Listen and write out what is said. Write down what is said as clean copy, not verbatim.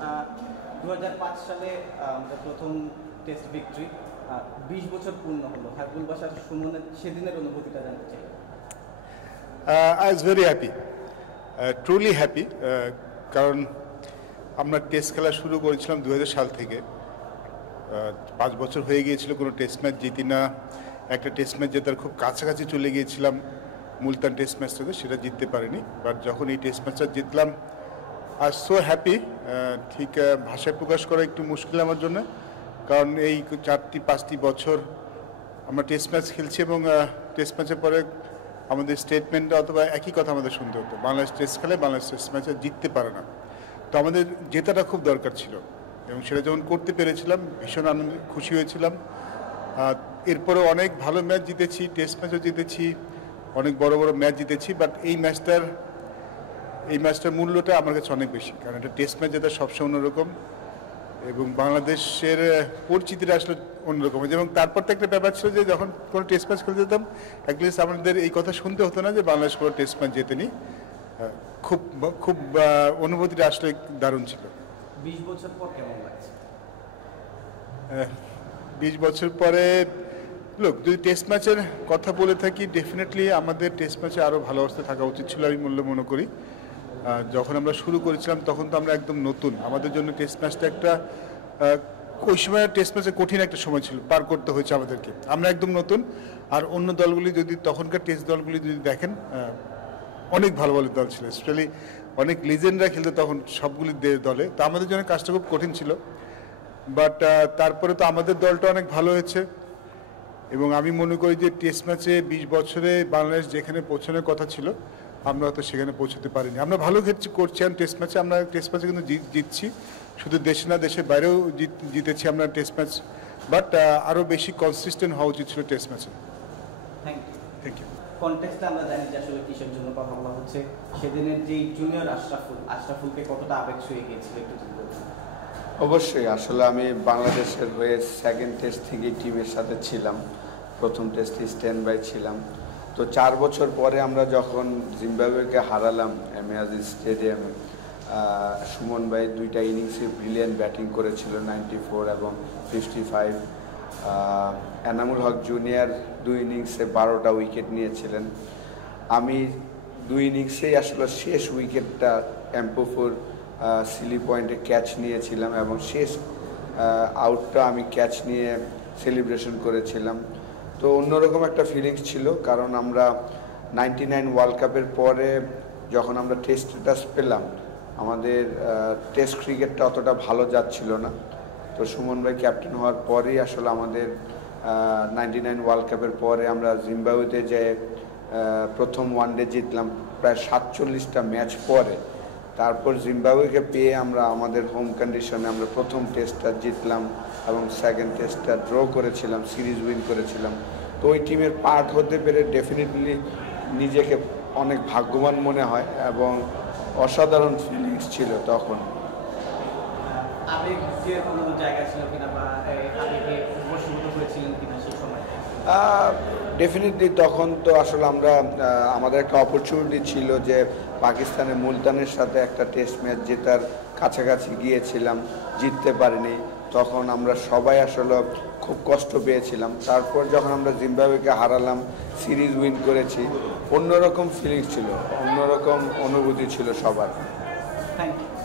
2005 সালে আমাদের প্রথম টেস্ট ভিক্টরি, 20 বছর পূর্ণ হলো। হাবিবুল বাশার সুমনের সেদিনের অনুভূতিটা জানতে চাই। I was very happy, truly happy, কারণ আমরা টেস্ট খেলা শুরু করেছিলাম 2000 সাল থেকে। 5 বছর হয়ে গিয়েছিল কোনো টেস্ট ম্যাচ জিতি না। একটা টেস্ট ম্যাচ জেতার খুব কাছাকাছি চলে গিয়েছিলাম মুলতান টেস্ট ম্যাচটাতে, সেটা জিততে পারিনি। বাট যখন এই টেস্ট ম্যাচটা জিতলাম, আই সো হ্যাপি। ঠিক ভাষায় প্রকাশ করা একটু মুশকিল আমার জন্য, কারণ এই 4-5 বছর আমরা টেস্ট ম্যাচ খেলছি এবং টেস্ট ম্যাচের পরে আমাদের স্টেটমেন্ট অথবা একই কথা আমাদের শুনতে হতো, বাংলাদেশ টেস্ট খেলে বাংলাদেশ টেস্ট ম্যাচে জিততে পারে না। তো আমাদের জেতাটা খুব দরকার ছিল এবং সেটা যখন করতে পেরেছিলাম ভীষণ আনন্দ খুশি হয়েছিলাম। এরপরে অনেক ভালো ম্যাচ জিতেছি, টেস্ট ম্যাচও জিতেছি, অনেক বড় বড় ম্যাচ জিতেছি। বাট এই ম্যাচটার মূল্যটা আমার কাছে অনেক বেশি, কারণ এটা টেস্ট ম্যাচ জেতা সবসময় অন্যরকম এবং বাংলাদেশের পরিচিতিটা আসলে অন্যরকম। এবং তারপর তো একটা ব্যাপার ছিল যে যখন কোনো টেস্ট ম্যাচ খেলতে যেতাম, অ্যাটলিস্ট আমাদের এই কথা শুনতে হতো না যে বাংলাদেশ কোনো টেস্ট ম্যাচ জেতেনি। খুব খুব অনুভূতিটা আসলে দারুণ ছিল। 20 বছর পর কেমন লাগছে? 20 বছর পরে লোক যদি টেস্ট ম্যাচের কথা বলে থাকি, ডেফিনেটলি আমাদের টেস্ট ম্যাচে আরও ভালো অবস্থায় থাকা উচিত ছিল আমি মনে করি। যখন আমরা শুরু করেছিলাম তখন তো আমরা একদম নতুন, আমাদের জন্য টেস্ট ম্যাচটা একটা ওই সময় টেস্ট ম্যাচে কঠিন একটা সময় ছিল, পার করতে হয়েছে আমাদেরকে। আমরা একদম নতুন, আর অন্য দলগুলি যদি তখনকার টেস্ট দলগুলি যদি দেখেন, অনেক ভালো ভালো দল ছিল, স্পেশালি অনেক লিজেন্ডরা খেলতে তখন সবগুলি দলে। তো আমাদের জন্য কাজটা খুব কঠিন ছিল। বাট তারপরে তো আমাদের দলটা অনেক ভালো হয়েছে এবং আমি মনে করি যে টেস্ট ম্যাচে 20 বছরে বাংলাদেশ যেখানে পৌঁছানোর কথা ছিল আমরা হয়তো সেখানে পৌঁছতে পারিনি। আমরা ভালো করছি টেস্ট ম্যাচে, আমরা টেস্ট ম্যাচে কিন্তু জিতছি, শুধু দেশে না দেশের বাইরেও জিতেছি আমরা টেস্ট ম্যাচ। বাট আরও বেশি কনসিস্টেন্ট হওয়া উচিত ছিল টেস্ট ম্যাচে। Thank you. কনটেক্সটে আমরা জানি যে আসলে কিসের জন্য কথা বলা হচ্ছে, সেদিনের যে জুনিয়র আশরাফুলকে কতটা আবেগ ছুঁয়ে গিয়েছিল একটু যদি বলতেন। অবশ্যই, আসলে আমি বাংলাদেশের হয়ে সেকেন্ড টেস্ট থেকে টিমের সাথে ছিলাম, প্রথম টেস্টে স্ট্যান্ড বাই ছিলাম। তো 4 বছর পরে আমরা যখন জিম্বাবুয়েকে হারালাম এমএআজি স্টেডিয়ামে, সুমন ভাই 2টা ইনিংসে ব্রিলিয়ান্ট ব্যাটিং করেছিল, 94 এবং 55। এনামুল হক জুনিয়র 2 ইনিংসে 12টা উইকেট নিয়েছিলেন। আমি 2 ইনিংসেই আসলে শেষ উইকেটটা এম্পোফোর সিলি পয়েন্টে ক্যাচ নিয়েছিলাম এবং শেষ আউটটা আমি ক্যাচ নিয়ে সেলিব্রেশন করেছিলাম। তো অন্যরকম একটা ফিলিংস ছিল, কারণ আমরা 99 ওয়ার্ল্ড কাপের পরে যখন আমরা টেস্ট স্ট্যাটাস পেলাম, আমাদের টেস্ট ক্রিকেটটা অতটা ভালো যাচ্ছিল না। তো সুমন ভাই ক্যাপ্টেন হওয়ার পরেই আসলে আমাদের 99 ওয়ার্ল্ড কাপের পরে আমরা জিম্বাবুয়েতে যে প্রথম ওয়ানডে জিতলাম প্রায় 47টা ম্যাচ পরে। তারপর জিম্বাবুয়েকে পেয়ে আমরা আমাদের হোম কন্ডিশনে আমরা প্রথম টেস্টটা জিতলাম এবং সেকেন্ড টেস্টটা ড্র করেছিলাম, সিরিজ উইন করেছিলাম। তো ওই টিমের পার্ট হতে পেরে ডেফিনেটলি নিজেকে অনেক ভাগ্যবান মনে হয় এবং অসাধারণ ফিলিংস ছিল তখন। আবেগের কোনো জায়গা ছিল কিনা বা আবেগে বশীভূত হয়েছিলেন কিনা সেই সময়? ডেফিনেটলি তখন তো আসলে আমরা আমাদের একটা অপরচুনিটি ছিল যে পাকিস্তানের মুলতানের সাথে একটা টেস্ট ম্যাচ জেতার কাছাকাছি গিয়েছিলাম, জিততে পারিনি। তখন আমরা সবাই আসলে খুব কষ্ট পেয়েছিলাম। তারপর যখন আমরা জিম্বাবুয়েকে হারালাম, সিরিজ উইন করেছি, অন্যরকম ফিলিংস ছিল, অন্যরকম অনুভূতি ছিল সবার। Thank you.